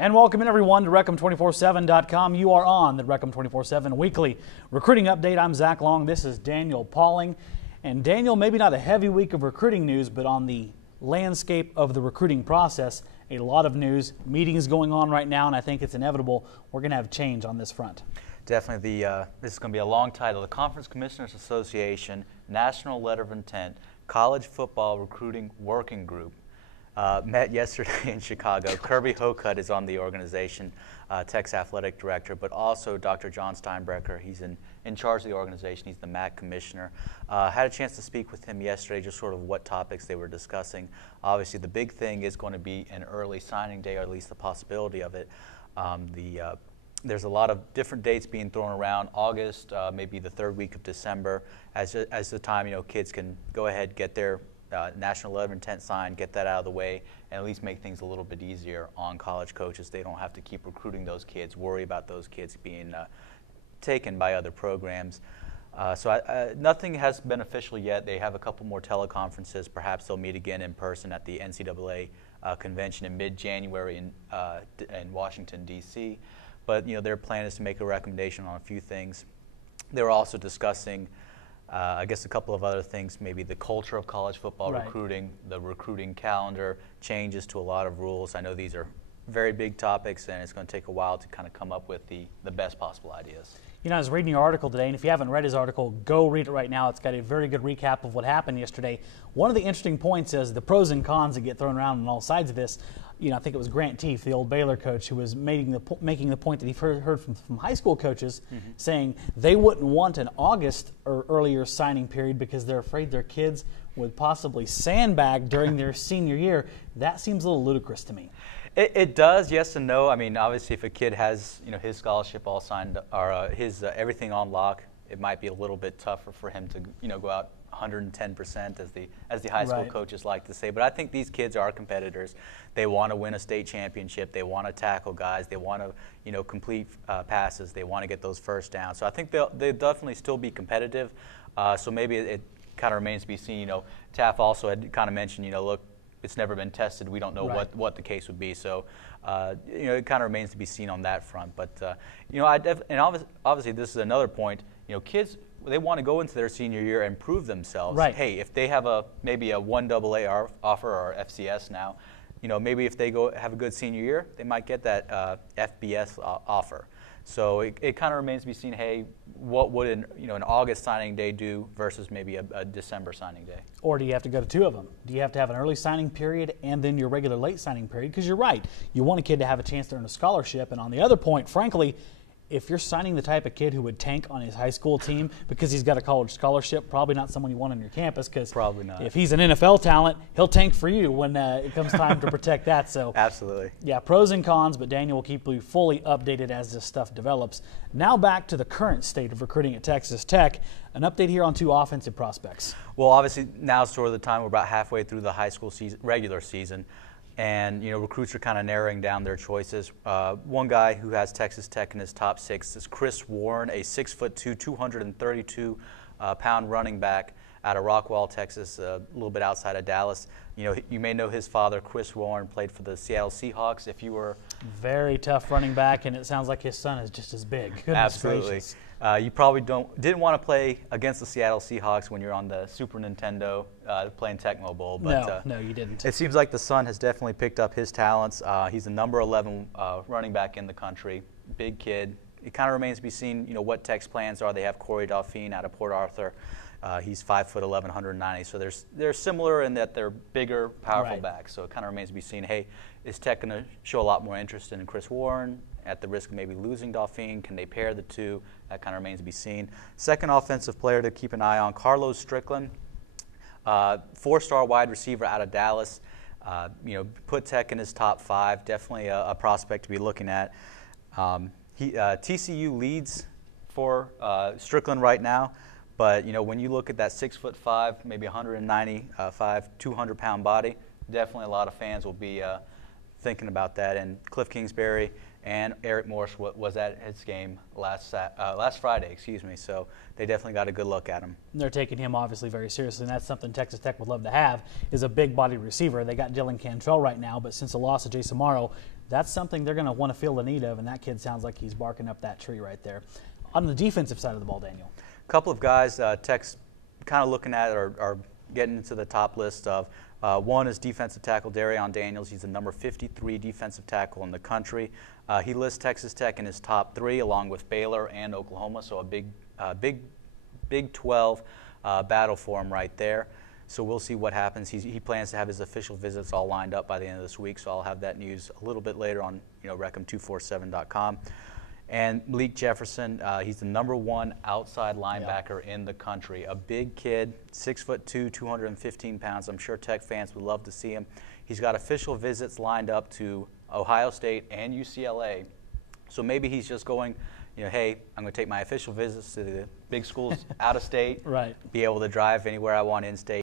And welcome in everyone to Recom247.com. You are on the Recom247 weekly recruiting update. I'm Zach Long. This is Daniel Pauling. And Daniel, maybe not a heavy week of recruiting news, but on the landscape of the recruiting process, a lot of news, meetings going on right now, and I think it's inevitable we're going to have change on this front. Definitely. This is going to be a long title. The Conference Commissioners Association National Letter of Intent College Football Recruiting Working Group met yesterday in Chicago. Kirby Hocutt is on the organization, Tech's athletic director, but also Dr. John Steinbrecher. He's in charge of the organization. He's the MAC commissioner. Had a chance to speak with him yesterday, just sort of what topics they were discussing. Obviously, the big thing is going to be an early signing day, or at least the possibility of it. There's a lot of different dates being thrown around. August, maybe the third week of December, as the time kids can go ahead, get their national letter of intent signed, get that out of the way, and at least make things a little bit easier on college coaches. They don't have to keep recruiting those kids, worry about those kids being taken by other programs. So nothing has been official yet. They have a couple more teleconferences. Perhaps they'll meet again in person at the NCAA convention in mid-January in Washington, D.C. But their plan is to make a recommendation on a few things. They're also discussing I guess a couple of other things, maybe the culture of college football recruiting, the recruiting calendar, changes to a lot of rules. I know these are very big topics, and it's going to take a while to kind of come up with the best possible ideas. I was reading your article today, and if you haven't read his article, go read it right now. It's got a very good recap of what happened yesterday. One of the interesting points is the pros and cons that get thrown around on all sides of this. I think it was Grant Teef, the old Baylor coach, who was making the point that he heard from high school coaches saying they wouldn't want an August or earlier signing period because they're afraid their kids would possibly sandbag during their senior year. That seems a little ludicrous to me. It does, yes and no. I mean, obviously, if a kid has his scholarship all signed or his everything on lock, it might be a little bit tougher for him to go out 110% as the high school coaches like to say. But I think these kids are competitors. They want to win a state championship. They want to tackle guys. They want to complete passes. They want to get those first downs. So I think they'll definitely still be competitive. So maybe it kind of remains to be seen. Taff also had kind of mentioned, look, it's never been tested. We don't know what the case would be. So, it kind of remains to be seen on that front. But, and obviously this is another point. Kids, they want to go into their senior year and prove themselves. Hey, if they have maybe a 1AA offer or FCS now, maybe if they go have a good senior year, they might get that FBS offer. So it kind of remains to be seen, hey, what would an August signing day do versus maybe a December signing day? Or do you have to go to two of them? Do you have to have an early signing period and then your regular late signing period? Because you're right, you want a kid to have a chance to earn a scholarship. And on the other point, frankly, if you're signing the type of kid who would tank on his high school team because he's got a college scholarship, probably not someone you want on your campus, because probably not. If he's an NFL talent, he'll tank for you when it comes time to protect that. So absolutely. Yeah, pros and cons, but Daniel will keep you fully updated as this stuff develops. Now back to the current state of recruiting at Texas Tech. An update here on two offensive prospects. Well, obviously now's sort of the time. We're about halfway through the high school regular season. And, recruits are kind of narrowing down their choices. One guy who has Texas Tech in his top 6 is Chris Warren, a 6'2", 232-pound running back out of Rockwall, Texas, a little bit outside of Dallas. You may know his father, Chris Warren, played for the Seattle Seahawks. If you were very tough running back, and it sounds like his son is just as big. Goodness absolutely. Gracious. You probably didn't want to play against the Seattle Seahawks when you're on the Super Nintendo playing Tecmo Bowl. But, no, you didn't. It seems like the son has definitely picked up his talents. He's the number 11 running back in the country, big kid. It kind of remains to be seen, what Tech's plans are. They have Corey Dauphine out of Port Arthur. He's 5'11", 190. So they're similar in that they're bigger, powerful backs. So it kind of remains to be seen. Hey, is Tech going to show a lot more interest in Chris Warren at the risk of maybe losing Dauphine? Can they pair the two? That kind of remains to be seen. Second offensive player to keep an eye on, Carlos Strickland, 4-star wide receiver out of Dallas. Put Tech in his top 5. Definitely a prospect to be looking at. TCU leads for Strickland right now. But, when you look at that 6'5", maybe 195, 200-pound body, definitely a lot of fans will be thinking about that. And Cliff Kingsbury and Eric Morse was at his game last Friday, so they definitely got a good look at him. And they're taking him obviously very seriously, and that's something Texas Tech would love to have, is a big body receiver. They got Dylan Cantrell right now, but since the loss of Jason Morrow, that's something they're going to want to feel the need of, and that kid sounds like he's barking up that tree right there. On the defensive side of the ball, Daniel. A couple of guys Tech's kind of looking at are getting into the top list of. One is defensive tackle Darion Daniels. He's the number 53 defensive tackle in the country. He lists Texas Tech in his top 3, along with Baylor and Oklahoma, so a Big 12 battle for him right there. So we'll see what happens. He plans to have his official visits all lined up by the end of this week, so I'll have that news a little bit later on Recom247.com. And Malik Jefferson, he's the number 1 outside linebacker in the country. A big kid, 6'2", 215 pounds. I'm sure Tech fans would love to see him. He's got official visits lined up to Ohio State and UCLA. So maybe he's just going, hey, I'm going to take my official visits to the big schools out of state, right. be able to drive anywhere I want in state.